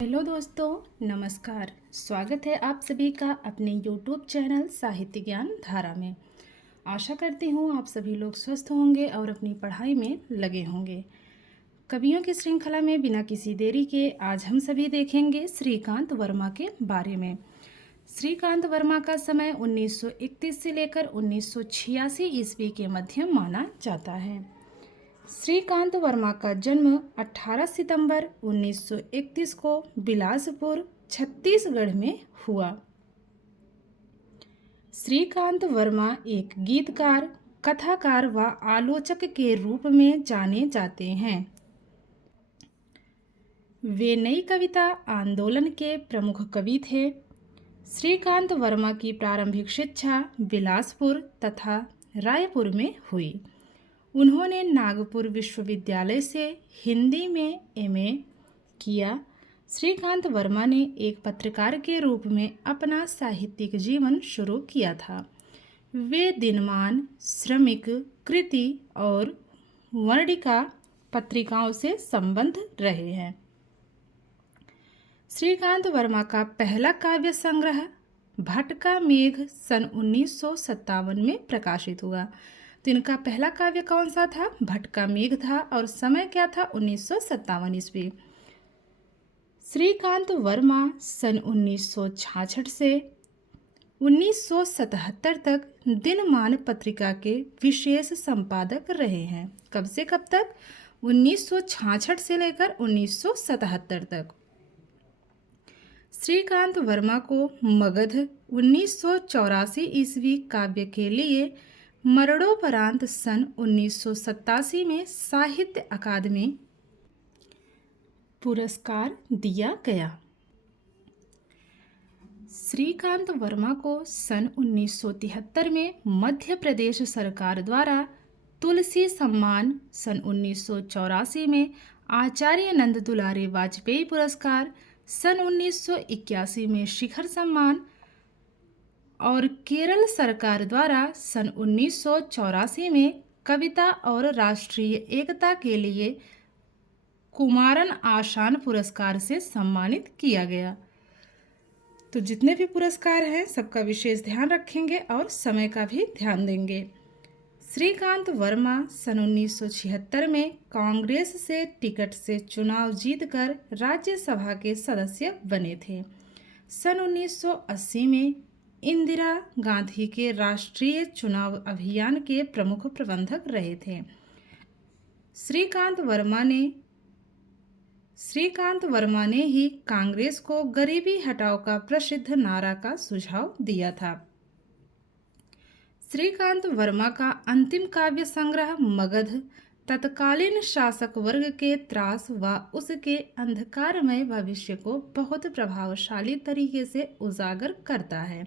Hello दोस्तों, नमस्कार। स्वागत है आप सभी का अपने YouTube चैनल साहित्य ज्ञान धारा में। आशा करती हूँ आप सभी लोग स्वस्थ होंगे और अपनी पढ़ाई में लगे होंगे। कवियों की श्रृंखला में बिना किसी देरी के आज हम सभी देखेंगे श्रीकांत वर्मा के बारे में। श्रीकांत वर्मा का समय 1931 से लेकर 1986 ईस्वी के मध्य माना जाता है। श्रीकांत वर्मा का जन्म 18 सितंबर 1931 को बिलासपुर, छत्तीसगढ़ में हुआ। श्रीकांत वर्मा एक गीतकार, कथाकार व आलोचक के रूप में जाने जाते हैं। वे नई कविता आंदोलन के प्रमुख कवि थे। श्रीकांत वर्मा की प्रारंभिक शिक्षा बिलासपुर तथा रायपुर में हुई। उन्होंने नागपुर विश्वविद्यालय से हिंदी में एमए किया। श्रीकांत वर्मा ने एक पत्रकार के रूप में अपना साहित्यिक जीवन शुरू किया था। वे दिनमान, श्रमिक, कृति और वर्णिका पत्रिकाओं से संबद्ध रहे हैं। श्रीकांत वर्मा का पहला काव्य संग्रह भट्ट का मेघ सन 1957 में प्रकाशित हुआ। तो इनका पहला काव्य कौन सा था? भट्ट का मेघ था और समय क्या था? 1957 ईस्वी। श्रीकांत वर्मा सन 1966 से 1977 तक दिनमान पत्रिका के विशेष संपादक रहे हैं। कब से कब तक? 1966 से लेकर 1977 तक। श्रीकांत वर्मा को मगध 1984 ईस्वी काव्य के लिए मरणोपरांत सन 1987 में साहित्य अकादमी पुरस्कार दिया गया। श्रीकांत वर्मा को सन 1973 में मध्य प्रदेश सरकार द्वारा तुलसी सम्मान, सन 1984 में आचार्य नंद दुलारे वाजपेयी पुरस्कार, सन 1981 में शिखर सम्मान और केरल सरकार द्वारा सन 1984 में कविता और राष्ट्रीय एकता के लिए कुमारन आशान पुरस्कार से सम्मानित किया गया। तो जितने भी पुरस्कार हैं सबका विशेष ध्यान रखेंगे और समय का भी ध्यान देंगे। श्रीकांत वर्मा सन 1976 में कांग्रेस से टिकट से चुनाव जीतकर राज्यसभा के सदस्य बने थे। सन 1980 में इंदिरा गांधी के राष्ट्रीय चुनाव अभियान के प्रमुख प्रबंधक रहे थे। श्रीकांत वर्मा ने ही कांग्रेस को गरीबी हटाओ का प्रसिद्ध नारा का सुझाव दिया था। श्रीकांत वर्मा का अंतिम काव्य संग्रह मगध तत्कालीन शासक वर्ग के त्रास व उसके अंधकारमय भविष्य को बहुत प्रभावशाली तरीके से उजागर करता है।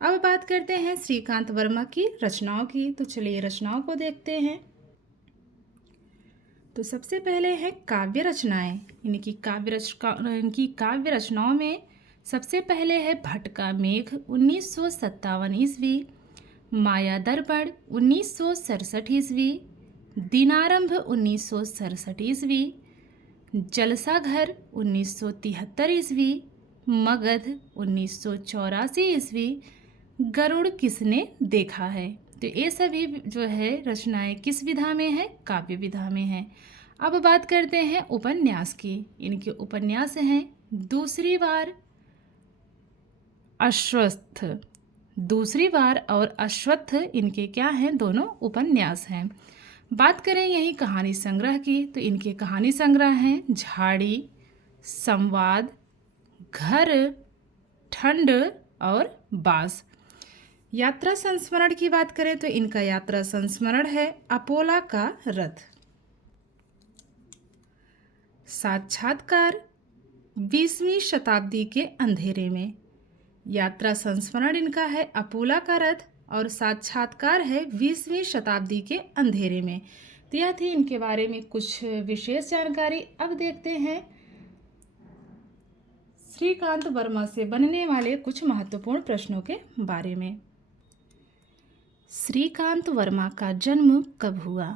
अब बात करते हैं श्रीकांत वर्मा की रचनाओं की। तो चलिए रचनाओं को देखते हैं। तो सबसे पहले है काव्य रचनाएं। इनकी काव्य रचनाओं में सबसे पहले है भट्ट का मेघ 1957 ईस्वी, माया दर्पण 1967 ईस्वी, दिनारंभ 1967 ईस्वी, जलसाघर 1973 ईस्वी, मगध 1984 ईस्वी, गरुड़ किसने देखा है। तो ये सभी जो है रचनाएं किस विधा में है? काव्य विधा में है। अब बात करते हैं उपन्यास की। इनके उपन्यास हैं दूसरी बार, अश्वत्थ। दूसरी बार और अश्वत्थ इनके क्या हैं? दोनों उपन्यास हैं। बात करें यही कहानी संग्रह की, तो इनके कहानी संग्रह हैं झाड़ी, संवाद, घर, ठंड और बास। यात्रा संस्मरण की बात करें तो इनका यात्रा संस्मरण है अपोला का रथ। साक्षात्कार 20वीं शताब्दी के अंधेरे में। यात्रा संस्मरण इनका है अपोला का रथ और साक्षात्कार है 20वीं शताब्दी के अंधेरे में। तो यह थी इनके बारे में कुछ विशेष जानकारी। अब देखते हैं श्रीकांत वर्मा से बनने वाले कुछ महत्वपूर्ण प्रश्नों के बारे में। श्रीकांत वर्मा का जन्म कब हुआ?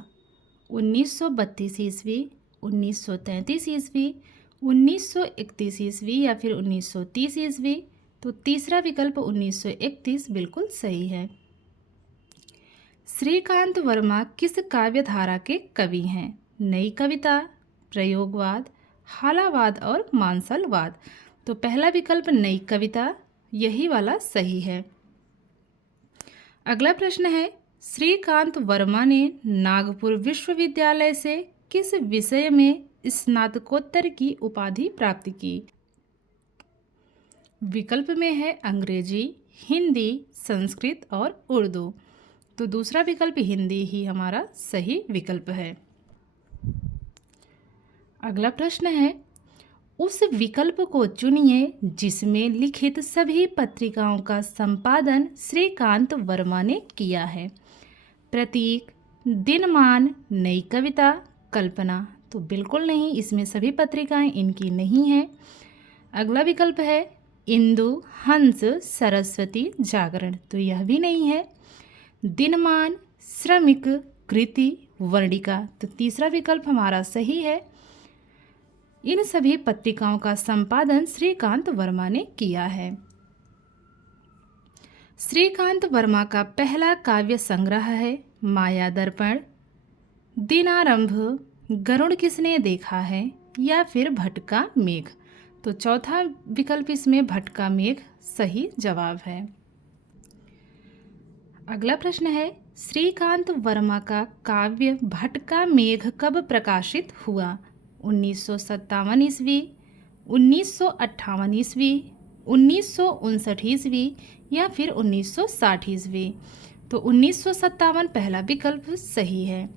1932 ईस्वी, 1933 ईस्वी, 1931 ईस्वी या फिर 1930 ईस्वी। तो तीसरा विकल्प 1931 बिल्कुल सही है। श्रीकांत वर्मा किस काव्य धारा के कवि हैं? नई कविता, प्रयोगवाद, हालावाद और मानसलवाद। तो पहला विकल्प नई कविता, यही वाला सही है। अगला प्रश्न है, श्रीकांत वर्मा ने नागपुर विश्वविद्यालय से किस विषय में स्नातकोत्तर की उपाधि प्राप्त की? विकल्प में है अंग्रेजी, हिंदी, संस्कृत और उर्दू। तो दूसरा विकल्प हिंदी ही हमारा सही विकल्प है। अगला प्रश्न है, उस विकल्प को चुनिए जिसमें लिखित सभी पत्रिकाओं का संपादन श्रीकांत वर्मा ने किया है। प्रतीक, दिनमान, नई कविता, कल्पना। तो बिल्कुल नहीं, इसमें सभी पत्रिकाएं इनकी नहीं हैं। अगला विकल्प है इंदु, हंस, सरस्वती, जागरण। तो यह भी नहीं है। दिनमान, श्रमिक, कृति, वर्णिका। तो तीसरा विकल्प हमारा सही है। इन सभी पत्रिकाओं का संपादन श्रीकांत वर्मा ने किया है। श्रीकांत वर्मा का पहला काव्य संग्रह है माया दर्पण, दिनारंभ, गरुड़ किसने देखा है या फिर भटका मेघ। तो चौथा विकल्प इसमें भटका मेघ सही जवाब है। अगला प्रश्न है, श्रीकांत वर्मा का काव्य भटका मेघ कब प्रकाशित हुआ? 1957 ईस्वी, 1958 ईस्वी, 1959 ईस्वी या फिर 1960 ईस्वी। तो 1957 पहला विकल्प सही है।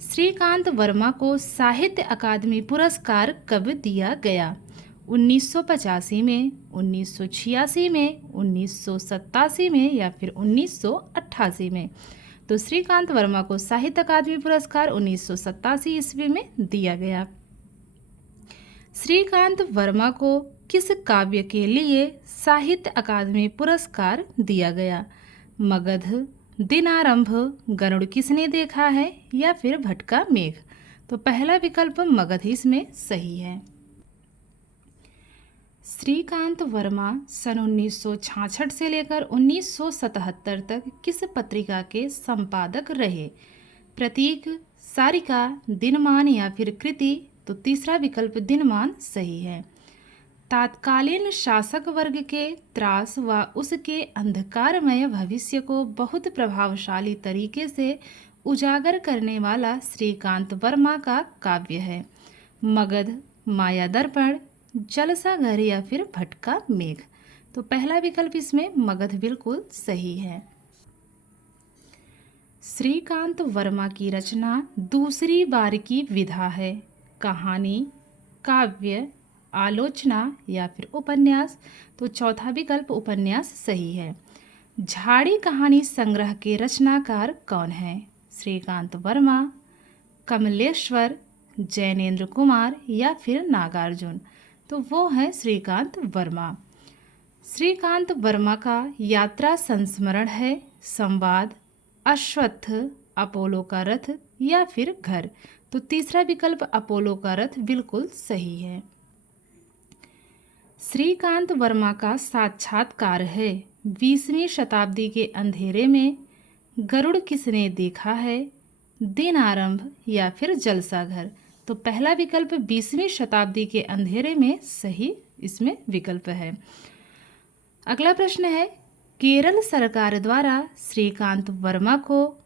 श्रीकांत वर्मा को साहित्य अकादमी पुरस्कार कब दिया गया? 1985 में, 1986 में, 1987 में या फिर 1988 में। तो श्रीकांत वर्मा को साहित्य अकादमी पुरस्कार 1987 ईस्वी में दिया गया। श्रीकांत वर्मा को किस काव्य के लिए साहित्य अकादमी पुरस्कार दिया गया? मगध, दिनारंभ, गरुड़ किसने देखा है या फिर भटका मेघ। तो पहला विकल्प मगध इसमें सही है। श्रीकांत वर्मा सन 1966 से लेकर 1977 तक किस पत्रिका के संपादक रहे? प्रतीक, सारिका, दिनमान या फिर कृति। तो तीसरा विकल्प दिनमान सही है। तात्कालीन शासक वर्ग के त्रास व उसके अंधकारमय भविष्य को बहुत प्रभावशाली तरीके से उजागर करने वाला श्रीकांत वर्मा का काव्य है मगध, माया दर्पण, जलसाघर या फिर भटका मेघ। तो पहला विकल्प इसमें मगध बिल्कुल सही है। श्रीकांत वर्मा की रचना दूसरी बार की विधा है कहानी, काव्य, आलोचना या फिर उपन्यास। तो चौथा विकल्प उपन्यास सही है। झाड़ी कहानी संग्रह के रचनाकार कौन है? श्रीकांत वर्मा, कमलेश्वर, जैनेन्द्र कुमार या फिर नागार्जुन। तो वो है श्रीकांत वर्मा। श्रीकांत वर्मा का यात्रा संस्मरण है संवाद, अश्वत्थ, अपोलो का रथ या फिर घर। तो तीसरा विकल्प अपोलो का रथ बिल्कुल सही है। श्रीकांत वर्मा का साक्षात्कार है 20वीं शताब्दी के अंधेरे में, गरुड़ किसने देखा है, दिन आरंभ या फिर जलसाघर। तो पहला विकल्प 20वीं शताब्दी के अंधेरे में सही इसमें विकल्प है। अगला प्रश्न है, केरल सरकार द्वारा श्रीकांत वर्मा को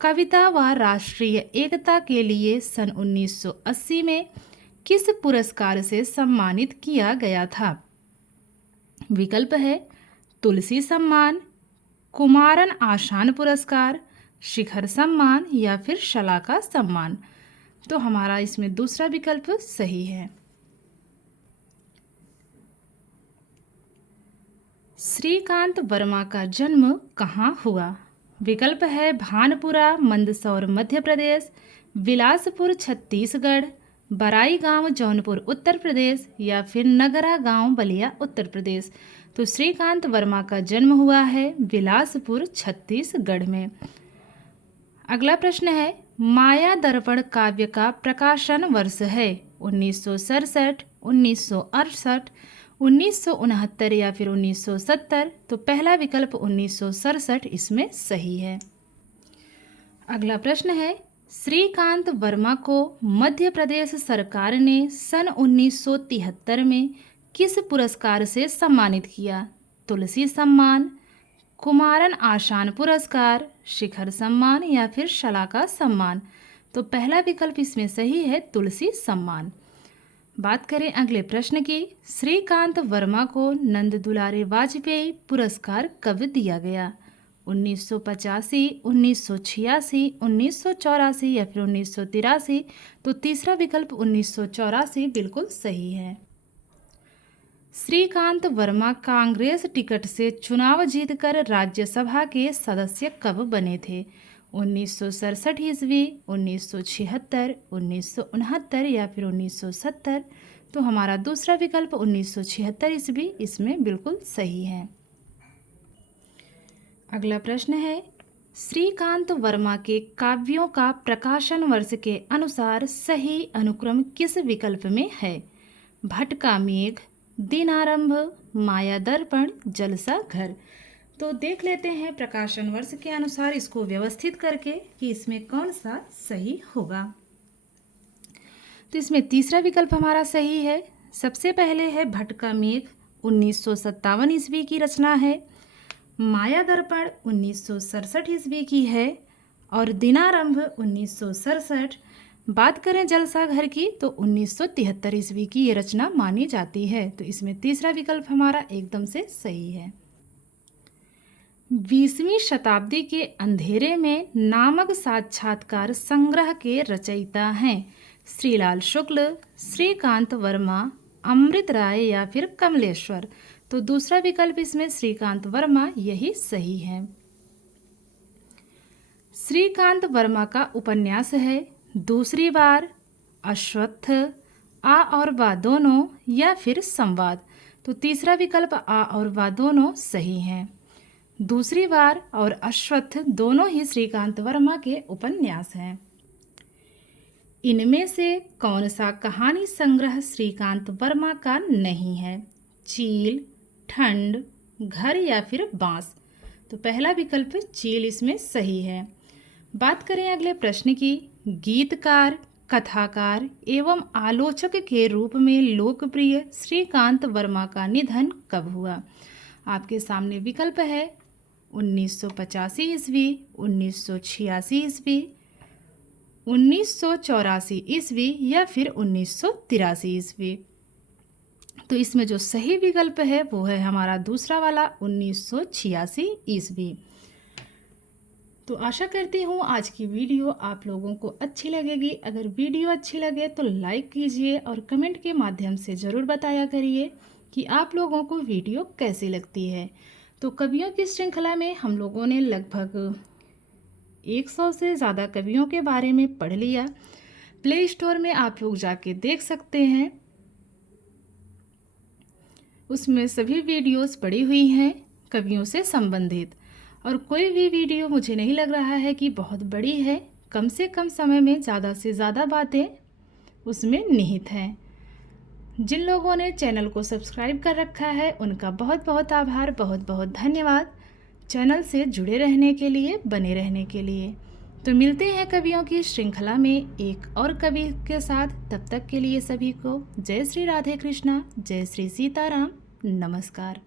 कविता व राष्ट्रीय एकता के लिए सन 1980 में किस पुरस्कार से सम्मानित किया गया था? विकल्प है तुलसी सम्मान, कुमारन आशान पुरस्कार, शिखर सम्मान या फिर शलाका सम्मान। तो हमारा इसमें दूसरा विकल्प सही है। श्रीकांत वर्मा का जन्म कहाँ हुआ? विकल्प है भानपुरा, मंदसौर मध्य प्रदेश, बिलासपुर छत्तीसगढ़, बराई गांव जौनपुर उत्तर प्रदेश या फिर नगरा गांव बलिया उत्तर प्रदेश। तो श्रीकांत वर्मा का जन्म हुआ है बिलासपुर छत्तीसगढ़ में। अगला प्रश्न है, माया दर्पण काव्य का प्रकाशन वर्ष है 1967, 1968, 1969 या फिर 1970। तो पहला विकल्प 1967 इसमें सही है। अगला प्रश्न है, श्रीकांत वर्मा को मध्य प्रदेश सरकार ने सन 1973 में किस पुरस्कार से सम्मानित किया? तुलसी सम्मान, कुमारन आशान पुरस्कार, शिखर सम्मान या फिर शलाका सम्मान। तो पहला विकल्प इसमें सही है, तुलसी सम्मान। बात करें अगले प्रश्न की, श्रीकांत वर्मा को नंद दुलारे वाजपेयी पुरस्कार कब दिया गया? 1985, 1986, 1984 या फिर 1983। तो तीसरा विकल्प 1984 बिल्कुल सही है। श्रीकांत वर्मा कांग्रेस टिकट से चुनाव जीतकर राज्यसभा के सदस्य कब बने थे? 1967 ईस्वी, 1976, 1969 या फिर 1970। तो हमारा दूसरा विकल्प 1976 ईस्वी इसमें बिल्कुल सही है। अगला प्रश्न है, श्रीकांत वर्मा के काव्यों का प्रकाशन वर्ष के अनुसार सही अनुक्रम किस विकल्प में है? भट्ट का मेघ, दिनारंभ, माया दर्पण, जलसा घर। तो देख लेते हैं प्रकाशन वर्ष के अनुसार इसको व्यवस्थित करके कि इसमें कौन सा सही होगा। तो इसमें तीसरा विकल्प हमारा सही है। सबसे पहले है भट्ट का मेघ, 1957 ईस्वी की रचना है। माया दर्पण 1967 ईस्वी की है और दिनारंभ 1967। बात करें जलसा घर की तो 1973 ईस्वी की ये रचना मानी जाती है। तो इसमें तीसरा विकल्प हमारा एकदम से सही है। 20वीं शताब्दी के अंधेरे में नामक साक्षात्कार संग्रह के रचयिता हैं श्रीलाल शुक्ल, श्रीकांत वर्मा, अमृत राय या फिर कमलेश्वर। तो दूसरा विकल्प इसमें श्रीकांत वर्मा यही सही है। श्रीकांत वर्मा का उपन्यास है दूसरी बार, अश्वत्थ, आ और बा दोनों या फिर संवाद। तो तीसरा विकल्प आ और बा दोनों सही है। दूसरी बार और अश्वत्थ दोनों ही श्रीकांत वर्मा के उपन्यास हैं। इनमें से कौन सा कहानी संग्रह श्रीकांत वर्मा का नहीं है? चील, ठंड, घर या फिर बांस। तो पहला विकल्प चील इसमें सही है। बात करें अगले प्रश्न की, गीतकार, कथाकार एवं आलोचक के रूप में लोकप्रिय श्रीकांत वर्मा का निधन कब हुआ? आपके सामने विकल्प है 1985 ईस्वी, 1986 ईस्वी, 1984 ईस्वी या फिर 1983 ईस्वी। तो इसमें जो सही विकल्प है वो है हमारा दूसरा वाला 1986 ईस्वी। तो आशा करती हूँ आज की वीडियो आप लोगों को अच्छी लगेगी। अगर वीडियो अच्छी लगे तो लाइक कीजिए और कमेंट के माध्यम से ज़रूर बताया करिए कि आप लोगों को वीडियो कैसी लगती है। तो कवियों की श्रृंखला में हम लोगों ने लगभग 100 से ज़्यादा कवियों के बारे में पढ़ लिया। प्ले स्टोर में आप लोग जाके देख सकते हैं, उसमें सभी वीडियोस पड़ी हुई हैं कवियों से संबंधित। और कोई भी वीडियो मुझे नहीं लग रहा है कि बहुत बड़ी है, कम से कम समय में ज़्यादा से ज़्यादा बातें उसमें निहित हैं। जिन लोगों ने चैनल को सब्सक्राइब कर रखा है उनका बहुत बहुत आभार, बहुत बहुत धन्यवाद चैनल से जुड़े रहने के लिए, बने रहने के लिए। तो मिलते हैं कवियों की श्रृंखला में एक और कवि के साथ। तब तक के लिए सभी को जय श्री राधे कृष्णा, जय श्री सीताराम, नमस्कार।